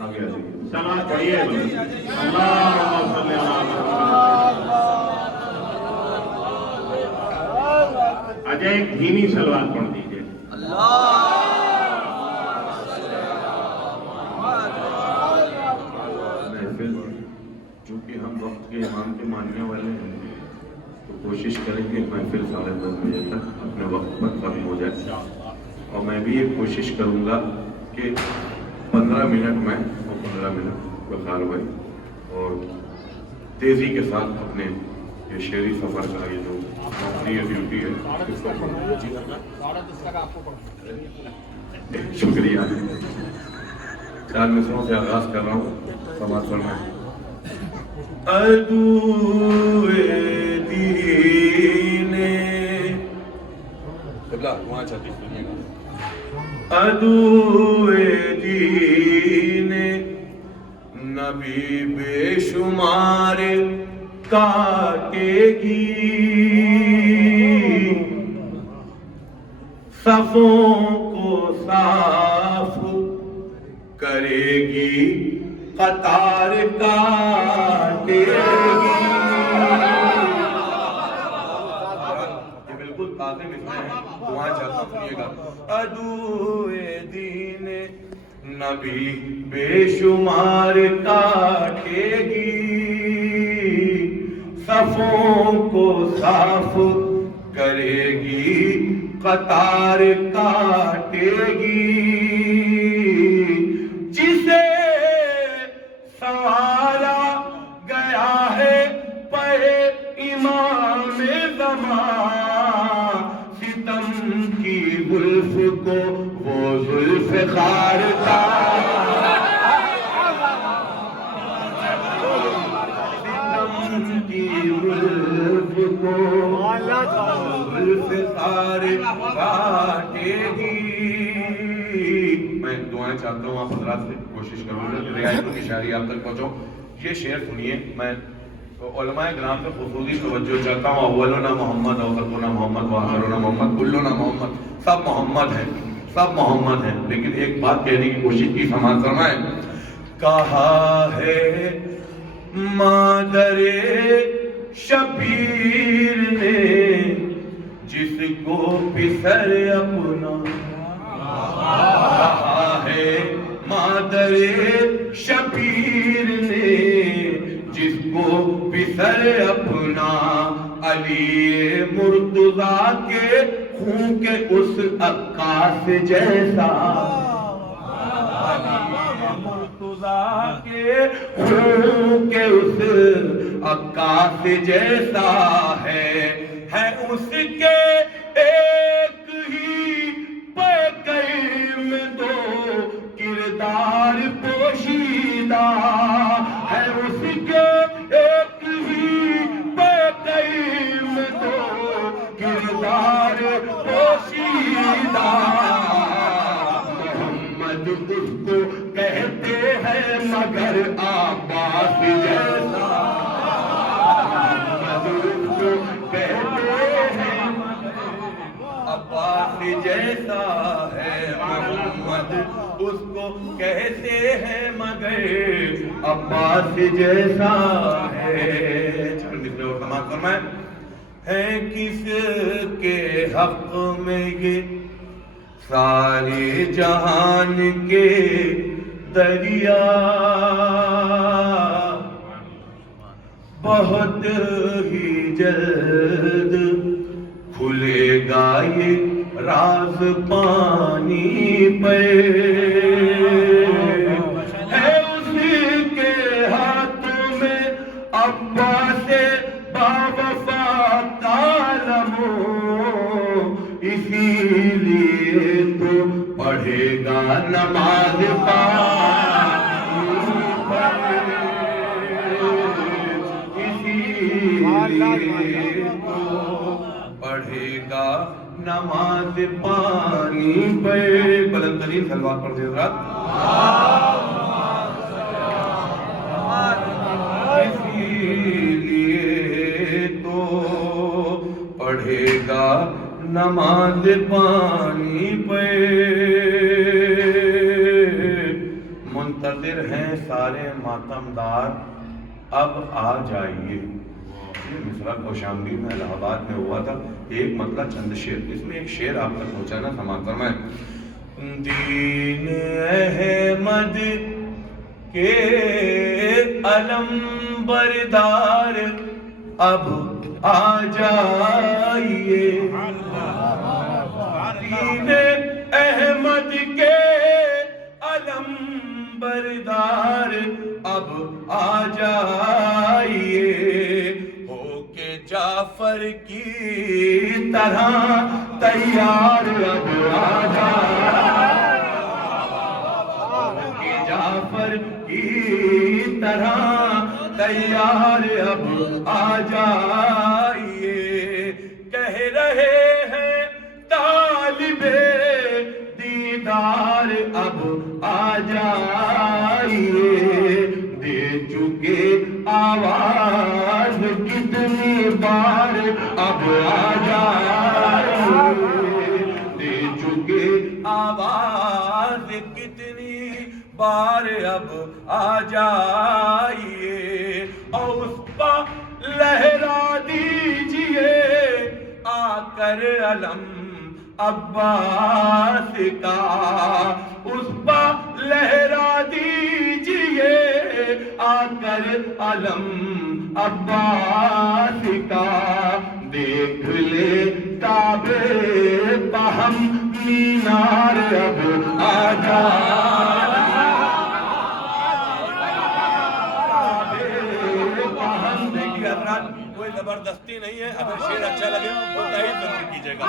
آگے سلام پڑھیے اللہم صلی اجے ایک دھیمی سلوات پڑھ دیجئے محفل چونکہ ہم وقت کے امام کے ماننے والے ہیں تو کوشش کریں گے محفل 10:30 بجے تک اپنے وقت پر ختم ہو جائے اور میں بھی یہ کوشش کروں گا کہ 15 منٹ میں اور 15 منٹ بخار بھائی اور تیزی کے ساتھ اپنے یہ شعری سفر کا یہ جو یہ ڈیوٹی ہے شکریہ 4 مصروں سے آغاز کر رہا ہوں سماعت فرمائیں ادوئے دین وہاں چاہتی سنیے گا ادوئے دین نبی بے شمار کاٹے گی صفوں کو صاف کرے گی قطار کاٹے گی یہ بالکل تازے مثلیں ہیں دعائیں چاہتا سنیے گا ادوئے دین نبی بے شمار کاٹے گی صفوں کو صاف کرے گی قطار کاٹے گی جسے سنوارا گیا ہے پہ امام زمان ستم کی زلف کو وہ زلف خارتا ستم کی زلف کو زلف کاٹے گی میں دعائیں چاہتا ہوں آپ حضرات سے کوشش کروں گا کہ رعایتوں کی شاعری آپ تک پہنچاؤں یہ شعر سنیے میں علماء کرام سے خصوصی توجہ چاہتا ہوں اولنا محمد اوسطنا محمد وآخرنا محمد کلنا محمد سب محمد ہیں لیکن ایک بات کہنے کی کوشش کی سماعت فرمائیں کہا ہے مادر شبیر نے جس کو پسر اپنا کہا ہے مادر شبیر نے جس کو پسر اپنا علی مرتضیٰ کے خون کے اس عکاس جیسا علی مرتضیٰ کے خون کے اس عکاس جیسا ہے اس کے ایک ہی پیکر میں دو کردار پوشیدہ ہے اس کے ایک ہی پیکر میں دو کردار پوشیدہ محمد اس کو کہتے ہیں مگر عباس جیسا عباس جیسا ہے محمد اس کو کہتے ہیں مگر عباس جیسا ہے سماعت فرمائیں ہے کس کے حق میں یہ سارے جہان کے دریا بہت ہی جلد کھلے گا یہ راز پانی پہ ہے اسی کے ہاتھوں میں عباس باوفا کالم اسی لیے تو پڑھے گا نماز پانی پڑھے گا نماز پانی پہ بلند ترین سلوات پڑھ دے حضرات اسی لیے تو پڑھے گا نماز پانی پہ منتظر نامدار اب آ جائیے. یہ مصرع کوشامبی میں الہ آباد میں ہوا تھا. ایک مطلب چند شعر, اس میں ایک شعر آپ تک پہنچانا سماعت فرمائیں. دین احمد کے علم بردار اب آ جائیے. دین احمد کے علم بردار اب آ جائیے. ہو کے جعفر کی طرح تیار اب آ جائیے. ہو کے جعفر کی طرح تیار اب آ جائیے. کہہ رہے ہیں طالب دیدار اب آ جائیے. دے چکے آواز کتنی بار اب آ جائیے. دے چکے آواز کتنی بار اب آ جائیے. اور اس پر لہرا دیجئے آ کر علم عباس کا. اس پر لہرا دیجئے آ کر علم عباس کا. دیکھ لے تابے پہم مینار اب آ جائے. دیکھیے حضرات, کوئی زبردستی نہیں ہے. اگر شعر اچھا لگے تو تائید ضرور کیجیے گا.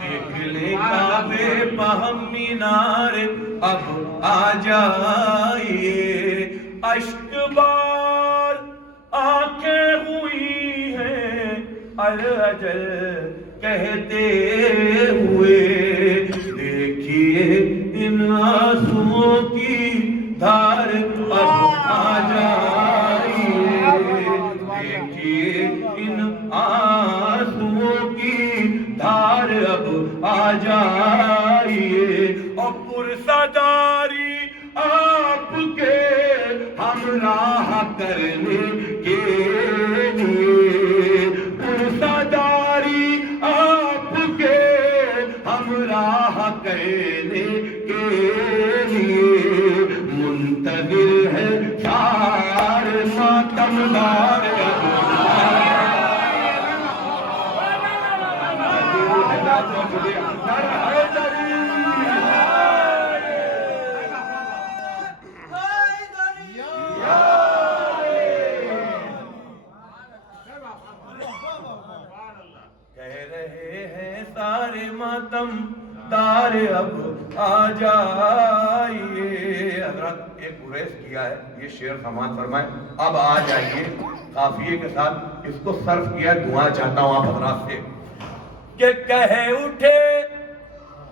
دیکھ لے کعبے پہم مینار اب آ جائیے. اشک بار آنکھیں ہوئی ہیں الاجل کہتے ہوئے. دیکھیے ان آنسوؤں کی دھار اب آ جائیے. دیکھیے ان آنسوؤں کی دھار اب آ جائیے. اور پرسداری آپ کے ہمراہ کرنے کے لیے. پرسداری آپ کے ہمراہ کرنے کے لیے منتظر ہے سارے ماتمدار. کہہ رہے ہیں سارے ماتم دار اب آ جائیے. حضرت ایک ریس کیا ہے, یہ شعر سماعت فرمائیں. اب آ جائیے قافیے کے ساتھ اس کو صرف کیا. دعا چاہتا ہوں آپ حضرات سے کہ کہہ اٹھے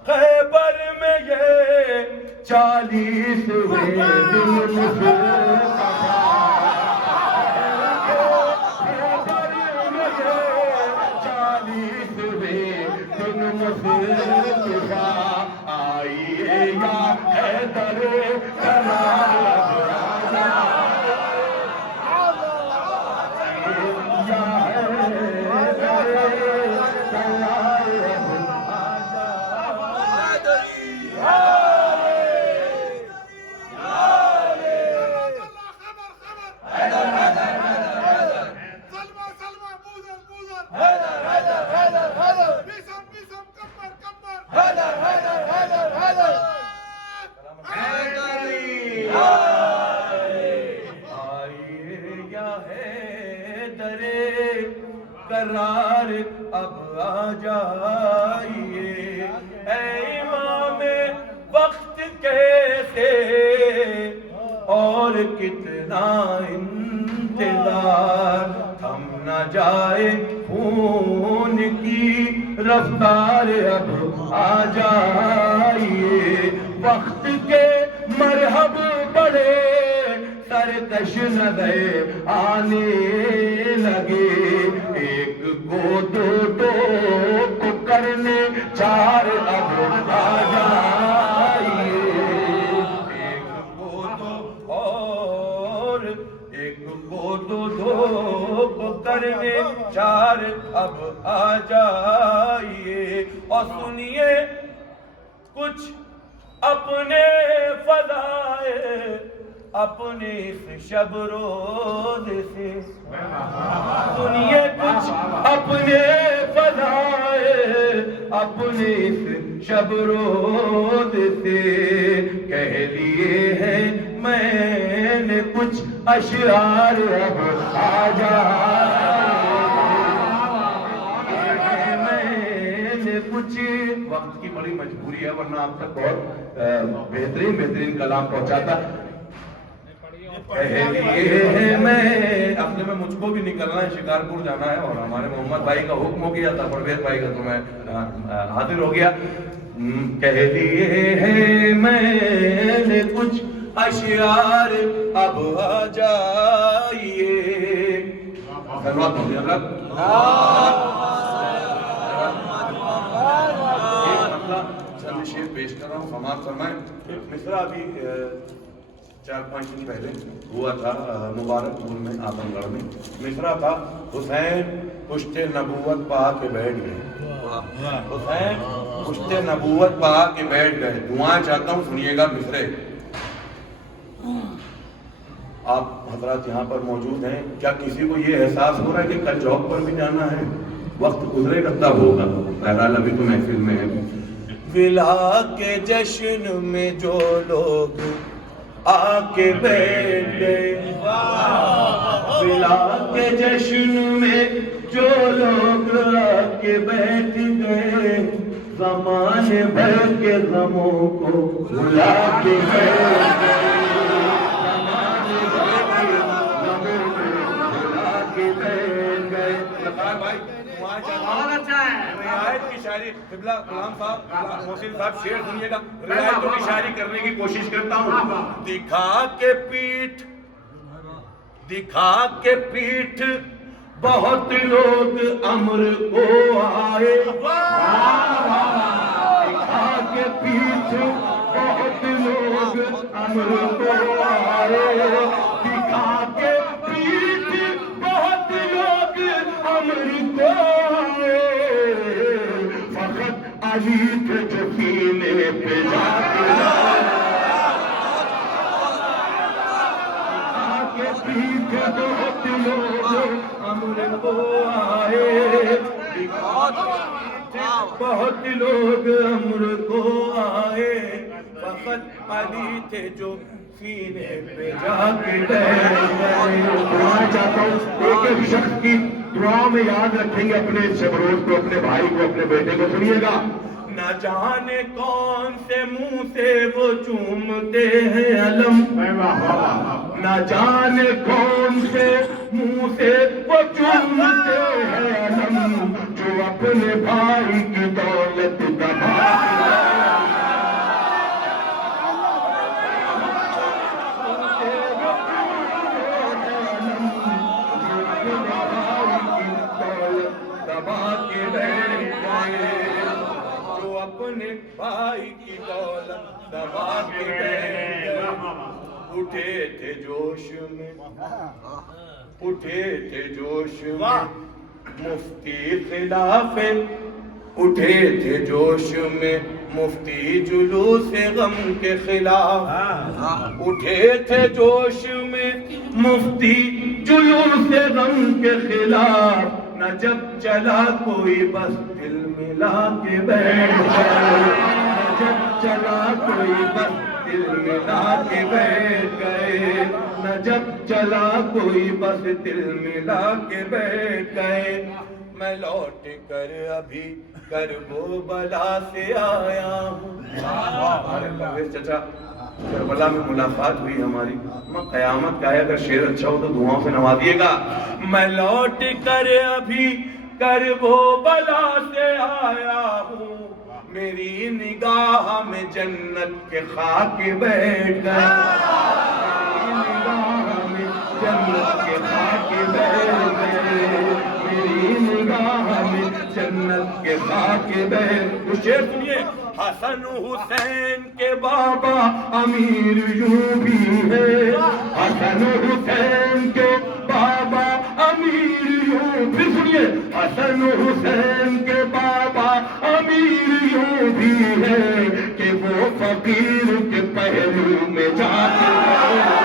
خیبر میں یہ 40ویں دن آئیے یا حیدر قرار اب آ جائیے. اے امام وقت کیسے اور کتنا انتظار. تھم نہ جائے خون کی رفتار اب آ جائیے. وقت کے مرحب بڑے سرکش نظر آنے لگے. ایک کو دو کو کر ایک کو دو کرنے چار اب آ جائیے اور سنیے کچھ اپنے فضائے اپنے اس شب روز سے سنیے کچھ اپنے فضائے اپنے اس شب روز سے کہہ لیے ہیں میں نے کچھ اشعار اب آ جائے میں نے کچھ وقت کی بڑی مجبوری ہے ورنہ آپ تک بہت بہترین کلام پہنچاتا کہہ لیے ہیں میں اپنے میں مجھ کو بھی نکلنا ہے شکارپور جانا ہے اور ہمارے محمد بھائی کا حکم ہو گیا تھا پرویز بھائی کا تو میں حاضر ہو گیا کہہ لیے ہیں میں نے کچھ اشعار اب آ جائیے سلوات پڑھیے اللہ چند شعر پیش کر رہا ہوں سماعت فرمائیں ایک مصرع ابھی 4-5 دن پہلے ہوا تھا مبارک پور میں آدم گڑھ میں مصرع تھا حسین پشت نبوت پا کے بیٹھ گئے حسین پشت نبوت پا کے بیٹھ گئے دعائیں چاہتا ہوں سنیے گا مصرے آپ حضرات یہاں پر موجود ہیں کیا کسی کو یہ احساس ہو رہا ہے کہ کل جاب پر بھی جانا ہے وقت گزرے گا تب ہوگا بہرحال ابھی تو محفل میں ہے ولا کے جشن میں جو لوگ آ کے بیٹھ گئے ولا کے جشن میں جو لوگ آ کے بیٹھ گئے زمانے بھر کے غموں کو بھلا کے بیٹھ گئے رعایت کی شاعری قبلہ غلام صاحب محسن صاحب شعر سنیے گا رعایتوں کی شاعری کرنے کی کوشش کرتا ہوں دکھا کے پیٹھ بہت لوگ امر کو آئے دکھا کے پیٹھ بہت لوگ امر کو آئے دکھا کے پیٹھ بہت لوگ امر کو آئے فقط علی تھے جو سینے پہ جاتے کے پیچھے بہت لوگ امر کو آئے بہت لوگ امر کو آئے فقط علی تھے جو سینے پہ جا کے دعائیں چاہتا ہوں ایک ایک شخص کی دعا میں یاد رکھیں گے اپنے شبروز کو اپنے بھائی کو اپنے بیٹے کو سنیے گا نہ جانے کون سے منہ سے وہ چومتے ہیں علم نہ جانے کون سے منہ سے وہ چومتے ہیں علم جو اپنے بھائی کی دولت دبا اپنے بھائی کی دولت دبا کے بیٹھ گئے اٹھے تھے جوش میں مفتی خلاف اٹھے تھے جوش میں مفتی جلوس غم کے خلاف اٹھے تھے جوش میں مفتی جلوس غم کے خلاف نہ جب چلا کوئی بس دل ملا کے بیٹھ گئے نہ جب چلا کوئی بس دل ملا کے بیٹھ گئے نہ جب چلا کوئی بس دل ملا کے بیٹھ گئے میں لوٹ کر ابھی کربلا سے آیا ہوں ہمارے پرویز چچا کربلا میں ملاقات ہوئی ہماری میں قیامت کا ہے اگر شعر اچھا ہو تو دعاؤں سے نوازیے گا میں لوٹ کر ابھی کربلا سے آیا ہوں میری نگاہ میں جنت کے خاک بیٹھ گئے میری نگاہ میں جنت کے خاک بیٹھ گئے میری نگاہ میں جنت کے خاک بیٹھ تو شعر سنیے حسن حسین کے بابا امیر یوں بھی ہے حسن حسین کے سنیے حسن حسین کے بابا امیر یوں بھی ہے کہ وہ فقیر کے پہلو میں جاتے ہیں.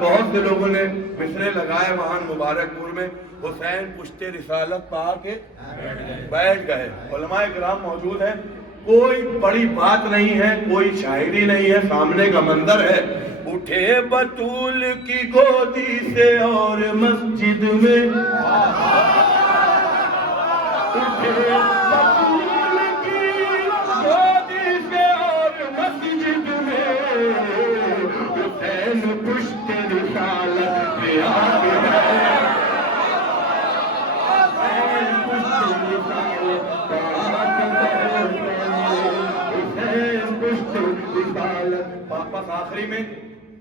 بہت سے لوگوں نے مصرے لگائے وہاں مبارک پور میں. حسین پشت رسالت پا کے بیٹھ گئے. علماء کرام موجود ہیں. کوئی بڑی بات نہیں ہے, کوئی شاعری نہیں ہے, سامنے کا منظر ہے. اٹھے بطول کی گودی سے اور مسجد میں, اٹھے بطول کی گودی سے اور مسجد میں, حسین پشت رسالت پہ آ گیا. واپس آخری میں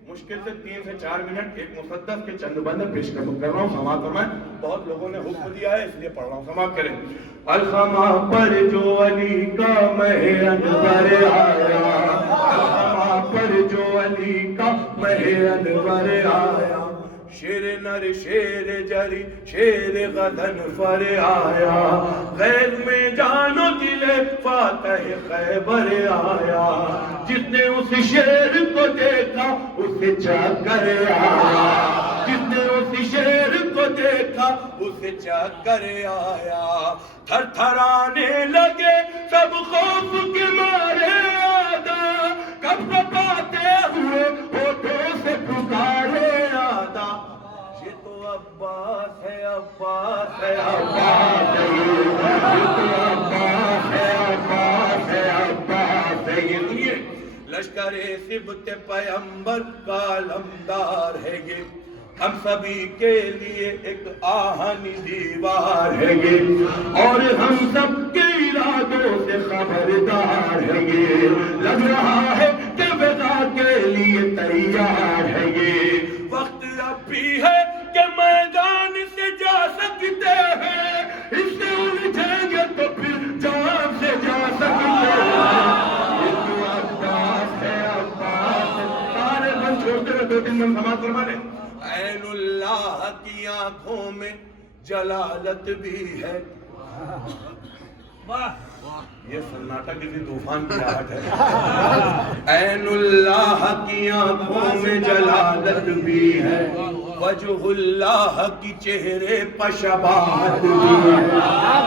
مشکل سے 3 سے 4 منٹ ایک مصدق کے چند بند پیش کر رہا ہوں. سماعت فرمائیں. بہت لوگوں نے حکم دیا ہے اس لیے پڑھ رہا ہوں, سماعت کریں. الخما پر جو علی کا مہ انور آیا, الخما پر جو علی کا مہ انور آیا, شیر نر شیر جری شیر غدن فر آیا, غیر میں جانو دل فاتح خیبر آیا. جس نے اس شیر کو دیکھا اسے چکر آیا, جس نے اس شیر کو دیکھا اسے چکر آیا. تھر تھرانے لگے سب خوف کے مارے آدھا, کب پاتے ہوئے ہوٹوں سے پکارے آدھا. یہ تو عباس ہے, عباس ہے, عباس ہے, یہ تو عباس ہے, عباس ہے, عباس ہے. یہ سنیے, لشکر سبت پیمبر کا علمدار ہے یہ, ہم سبھی کے لیے ایک آہنی دیوار ہے یہ, اور ہم سب کے ارادوں سے خبردار ہے یہ. لگ رہا ہے کہ وفا کے لیے تیار ہے یہ. وقت اب بھی ہے کہ میدان سے جا سکتے ہیں, اس سے الجھیں گے تو پھر جان سے جا سکتے ہیں. یہ تو عباس ہے, عباس ہے. سارے بند چھوڑتے رہے, 2-3 من سماعت فرما لیں. عین اللہ کی آنکھوں میں جلالت بھی ہے. یہ سناٹا کسی طوفان کی آہٹ ہے. عین اللہ کی آنکھوں میں جلالت بھی ہے, وجہ اللہ کی چہرے پر شباہت بھی ہے,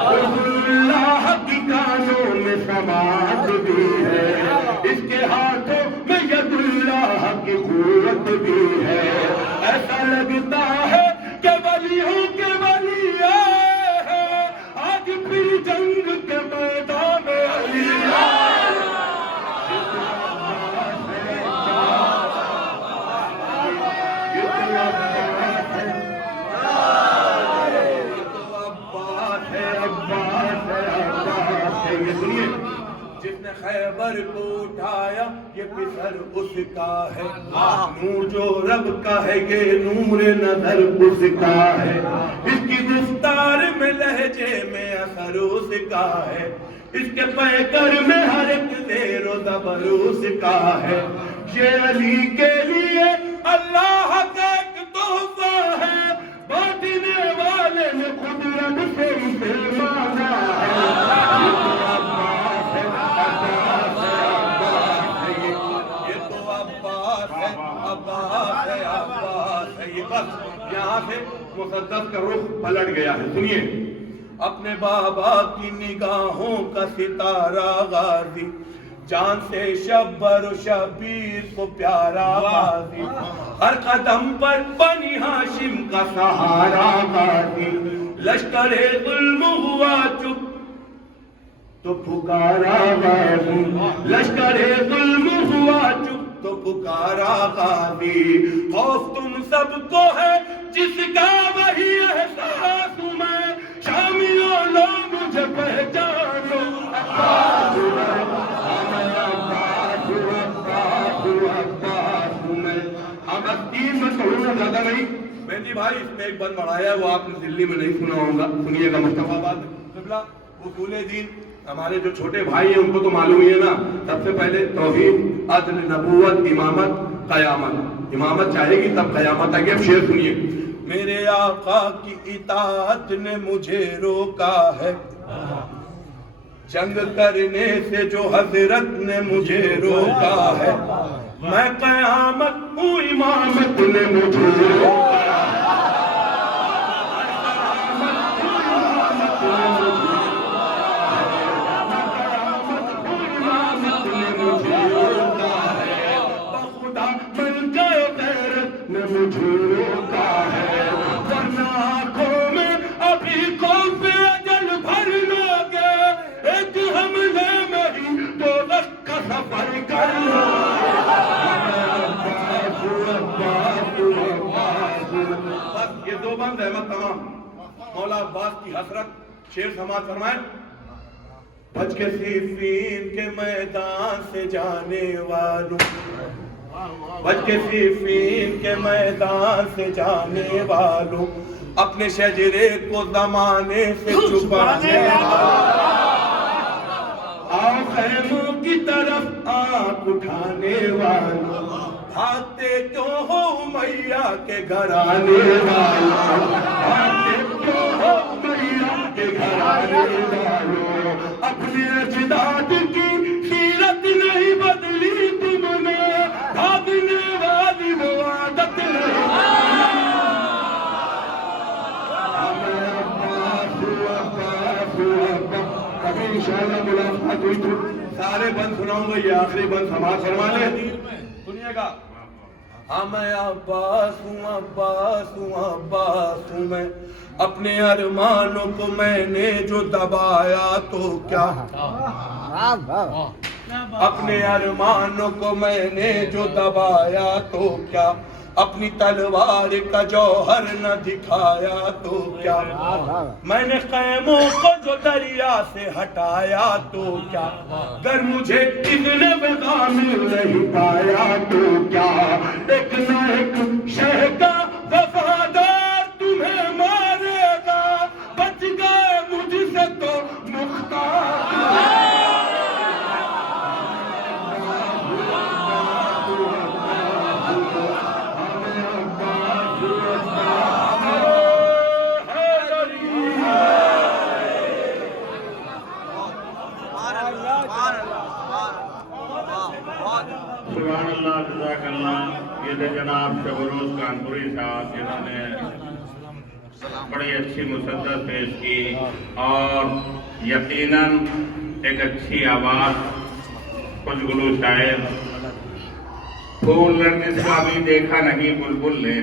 وجہ اللہ کی کانوں میں سماعت بھی ہے, اس کے ہاتھوں میں ید اللہ کی قوت بھی ہے. ایسا لگتا ہے کہ ولیوں کے ولی آئے ہیں, آج پھر جنگ کے میدان میں علی آئے. یہ تو عباس ہے, یہ تو عباس ہے, یہ تو عباس ہے, عباس ہے, عباس ہے. یہ سنیے, جس نے خیبر کو اٹھایا یہ پسر اس کا ہے, نور جو رب کا ہے یہ نور نظر اس کا ہے. اس کی گفتار میں لہجے میں اثر اس کا ہے, اس کے پیکر میں ہر ایک زیر و زبر اس کا ہے. یہ علی کے لیے اللہ کا ایک تحفہ ہے, باطنے والے نے قدرت سے اسے مانگا ہے. یہ تو عباس ہے, عباس ہے, عباس ہے. یہ تو عباس ہے, عباس ہے, عباس ہے. یہ بس یہاں سے مقدس کا رخ پلٹ گیا ہے. سنیے, اپنے بابا کی نگاہوں کا ستارہ غازی, جان سے شبر و شبیر کو پیارا غازی, ہر قدم پر بنی ہاشم کا سہارا غازی. لشکر ظلم ہوا چپ تو پکارا غازی, لشکر ظلم ہوا چپ تو پکارا غازی. خوف تم سب کو ہے جس کا وہی احساس میں, شامیوں لوگ مجھے پتہ نہیں مہندی بھائی اس میں ایک بند بڑھایا ہے وہ آپ نے دلی میں نہیں سنا ہوگا, سنیے گا. مصطفیٰ آباد قبلہ اصول دین ہمارے جو چھوٹے بھائی ہیں ان کو تو معلوم ہی ہے نا. سب سے پہلے توحید, عدل, نبوت, امامت, قیامت. امامت چاہے گی تب قیامت آئے گی. اب شعر سنیے. میرے آقا کی اطاعت نے مجھے روکا ہے, جنگ کرنے سے جو حضرت نے مجھے روکا ہے, میں قیامت ہوں امامت نے مجھے روکا ہے. مجھے روکا ہے, ورنہ آنکھوں میں ابھی خوف اجل بھر لو گے, ایک حملے میں ہی دوزخ کا سفر کر لو گے. بس یہ دو بند احمد تمام. مولا عباس کی حسرت شعر سماعت فرمائیں. بچ کے صفین کے میدان سے جانے والوں, بچ کے صفین کے میدان سے جانے والوں, اپنے شجرے کو زمانے سے چھپانے والوں, آؤ خیموں کی طرف آنکھ اٹھانے والوں, بھاگتے کیوں ہو امیہ کے گھر آنے والوں, بھاگتے کیوں ہو امیہ کے گھر آنے والوں, اپنے اجداد کی سیرت نہیں بدلی تم نے, بھاگنے والی وہ عادت نہیں. کبھی انشاءاللہ ملاقات ہوئی تو سارے بند سناؤں گا, یہ آخری بند سماعت فرما لیں. سنیے گا. ہاں میں عباس ہوں, عباس ہوں, عباس ہوں میں, اپنے ارمانوں کو میں نے جو دبایا تو کیا, اپنے ارمانوں کو میں نے جو دبایا تو کیا, اپنی تلوار کا جوہر نہ دکھایا تو کیا, میں نے خیموں کو جو دریا سے ہٹایا تو کیا, گر مجھے اتنے پیغام نہیں پایا تو کیا, ایک نہ ایک شہ کا وفادار تمہیں مارے گا, بچ گئے مجھ سے تو مختار. سبحان اللہ, جزاک اللہ. یہ تھے جناب شبروز کانپوری صاحب جنہوں نے بڑی اچھی مسدت پیش کی اور یقیناً ایک اچھی آواز. کچھ گلو شاعر, پھول نرگس کا ابھی دیکھا نہیں بلبل نے,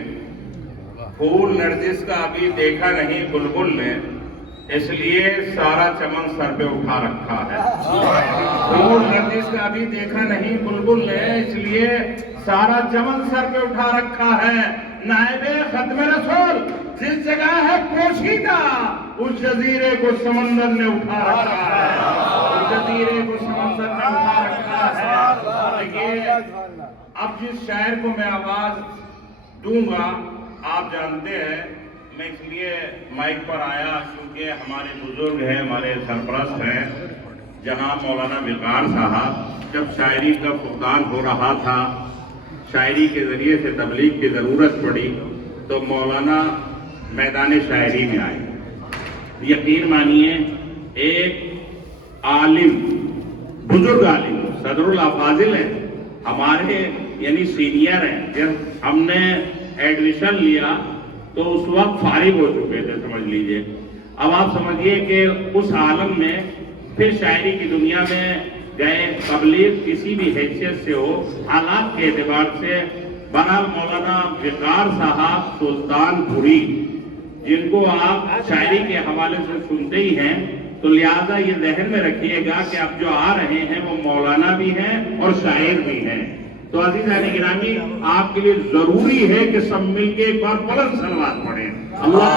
پھول نرگس کا ابھی دیکھا نہیں بلبل نے, اس لیے سارا چمن سر پہ اٹھا رکھا ہے. پھول نرگس کا ابھی دیکھا نہیں بلبل نے, اس لیے سارا چمن سر پہ اٹھا رکھا ہے. نائب ختم رسول جس جگہ ہے پوشیدہ, اس جزیرے کو سمندر نے اٹھا رکھا ہے, اس جزیرے کو سمندر نے اٹھا رکھا ہے. دیکھیے اب جس شاعر کو میں آواز دوں گا, آپ جانتے ہیں میں اس لیے مائک پر آیا کیونکہ ہمارے بزرگ ہیں, ہمارے سرپرست ہیں جناب مولانا وقار صاحب. جب شاعری کا فقدان ہو رہا تھا, شاعری کے ذریعے سے تبلیغ کی ضرورت پڑی, تو مولانا میدان شاعری میں آئے. یقین مانیے ایک عالم, بزرگ عالم, صدر الافاضل ہیں ہمارے, یعنی سینئر ہیں. جب ہم نے ایڈمیشن لیا تو اس وقت فارغ ہو چکے تھے سمجھ لیجئے. اب آپ سمجھیے کہ اس عالم میں پھر شاعری کی دنیا میں گئے, تبلیغ کسی بھی حیثیت سے ہو, حالات کے اعتبار سے. بہرحال مولانا وقار صاحب سلطان پوری, جن کو آپ شاعری کے حوالے سے سنتے ہی ہیں, تو لہذا یہ ذہن میں رکھیے گا کہ اب جو آ رہے ہیں وہ مولانا بھی ہیں اور شاعر بھی ہیں. تو عزیزان گرامی, آپ کے لیے ضروری ہے کہ سب مل کے ایک بار بلند صلوات پڑھیں. اللہ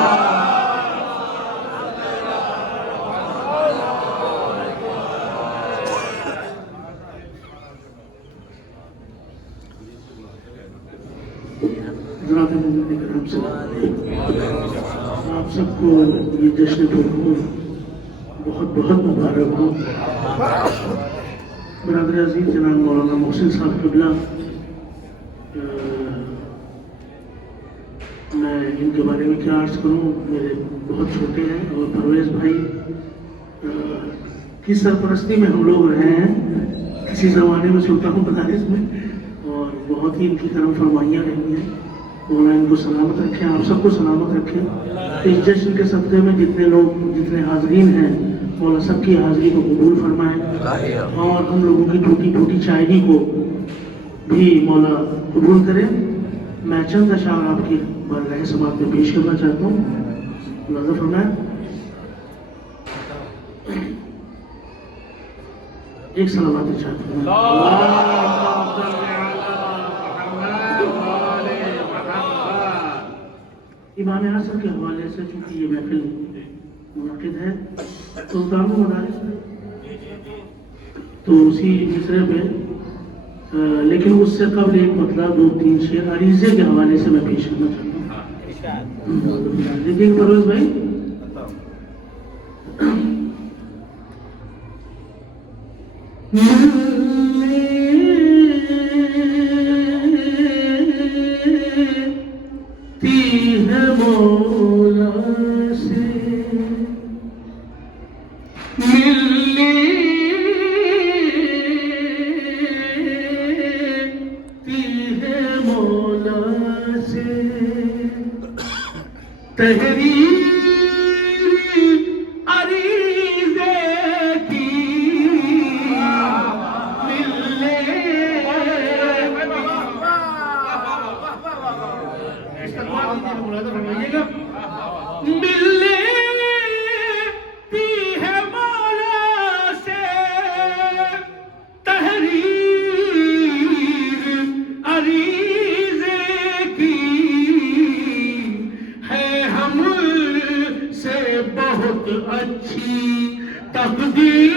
جناب سب کو یہ جشن جمہور بہت بہت مبارک ہو. برادر عزیز جناب مولانا محسن صاحب قبلہ، میں ان کے بارے میں کیا عرض کروں، میرے بہت چھوٹے ہیں. اور پرویز بھائی کی سرپرستی میں ہم لوگ رہے ہیں کسی زمانے میں سلطان مدارس میں، اور بہت ہی ان کی کرم فرمائیاں رہی ہیں. مولا ان کو سلامت رکھیں، آپ سب کو سلامت رکھیں. اس جشن کے صدقے میں جتنے لوگ جتنے حاضرین ہیں مولا سب کی حاضری کو قبول فرمائیں، اور ہم لوگوں کی ٹوٹی ٹوٹی شاعری کو بھی مولا قبول کریں. میں چند اشعار آپ کی بارگاہ سماعت میں پیش کرنا چاہتا ہوں. ملاحظہ فرمائیں. ایک سلامات چاہتا ہوں. امام حسن کے حوالے سے چونکہ یہ محفل منعقد ہے سلطان مدارس میں، تو اسی مصرے پہ لیکن اس سے قبل ایک مطلب 2-3 شعر عریضے کے حوالے سے میں پیش کرنا چاہتا ہوں. دیکھیے پرویز بھائی، مولا سے ملتی ہے مولا سے تحریر عریضے کی ملنے ملتی ہے مولا سے تحریر عریضے کی ہے ہم سے بہت اچھی تقدیر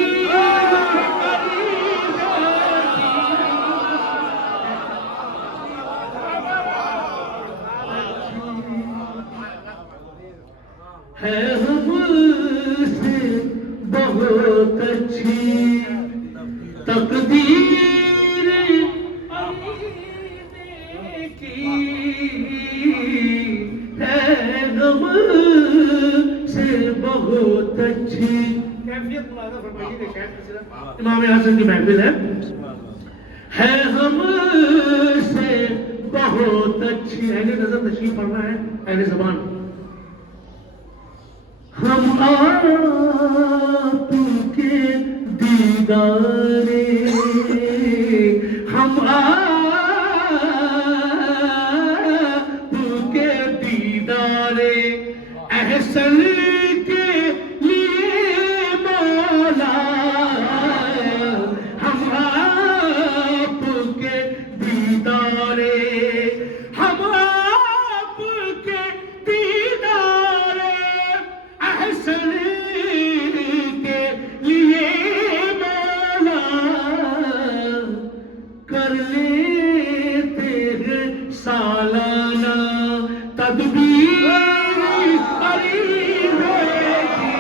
ہے ہم سے بہت اچھی تقدیر عریضے کی ہے ہم سے بہت اچھی. امام حسن کی محفل ہے ہم سے بہت اچھی. اہل نظر تشریف فرما ہے، اہل زبان. ہم آپ کے دیدارے، ہم آپ کے دیدارے احسن کے لیے مولا، ہم آپ کے دیدارے، ہم آپ کے دیدارے احسن کے لیے مولا کر لیتے ہیں سالانہ تدبیر عریضے کی.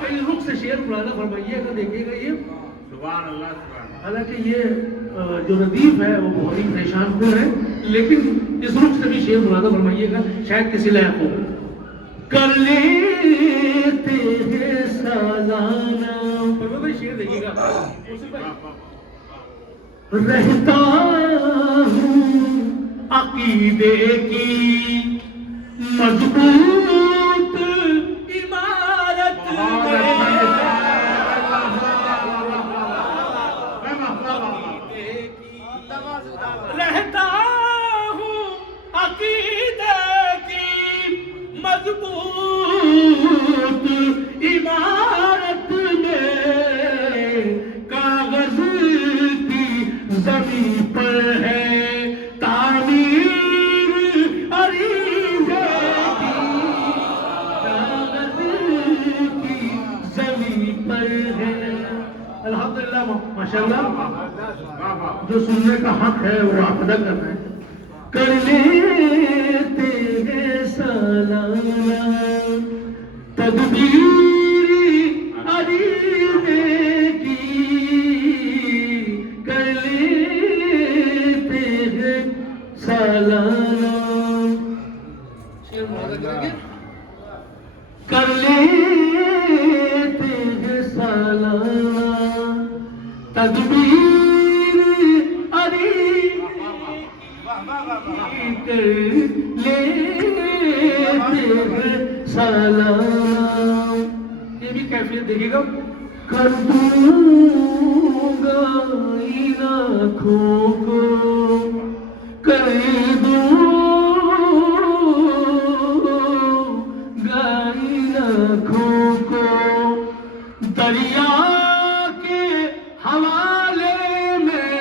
کئی رخ سے شعر مولانا فرمائیے گا، دیکھیے گا. یہ سبحان اللہ سبحان. حالانکہ یہ جو ردیف ہے وہ بہت ہی پریشان خون ہے، لیکن اس رخ سے بھی شعر مولانا فرمائیے گا، شاید کسی لائق ہو. کر لیتے ہیں سالانہ، شعر دیکھیے گا. رہتا ہوں عقیدے کی مضبوط عمارت میں، رہتا ہوں عقیدے کی مضبوط عمارت میں، کاغذ کی زمین پر ہے تعمیر عریضے کی. جو سننے کا حق ہے وہ آپ ادا کرنا ہے. کر لیتے ہیں سالانہ تدبیر عریضے کی، کر لیتے ہیں سالانہ، کر لیتے ہیں سالانہ تدبیر عریضے کر لیتے ہیں سالانہ. یہ بھی کیفیت دیکھیے گا. کر دوں گا ان آنکھوں کو، کر دوں گا ان آنکھوں کو دریا کے حوالے میں،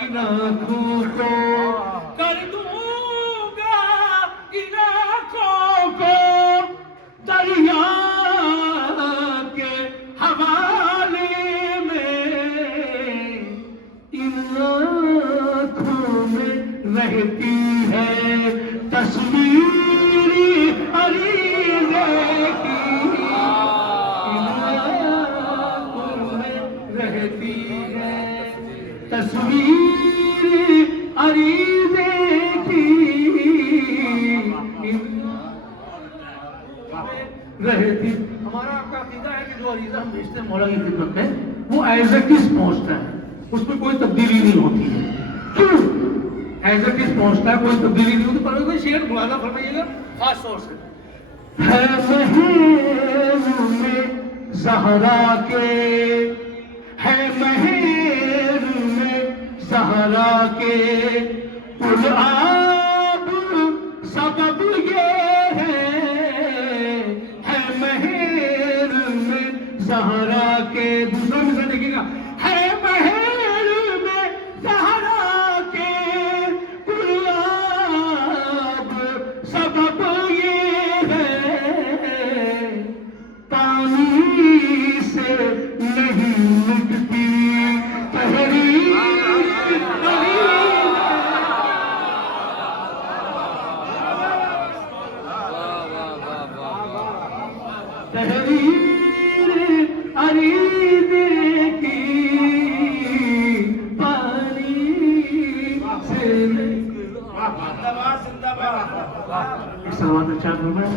ان آنکھوں کو کر دوں گا ان آنکھوں کو دریا کے حوالے میں، ان آنکھوں میں رہتی ہے تصویر عریضے کی، ان آنکھوں میں رہتی ہے تصویر عریضے کی، رہتی. ہمارا آپ کا عقیدہ ہے کہ جو عریضہ ہم بھیجتے ہیں مولا کی خدمت میں وہ ایز اٹ از پہنچتا ہے، اس میں کوئی تبدیلی نہیں ہوتی ہے. کیوں ایز اٹ از پہنچتا ہے، کوئی تبدیلی نہیں ہوتی؟ پر کوئی شعر بلانا فرمائیے گا خاص طور سے. ہے مہر میں زہرا کے، ہے مہر میں زہرا کے گلاب سبب یہ ہے مہر میں زہرا کے. دوسرا مثال دیکھیے گا. ہے مہر میں زہرا کے گلاب سبب یہ ہے پانی سے نہیں مٹتی تحریر تحریر عریضے کی، پانی سے سلامت چاند میں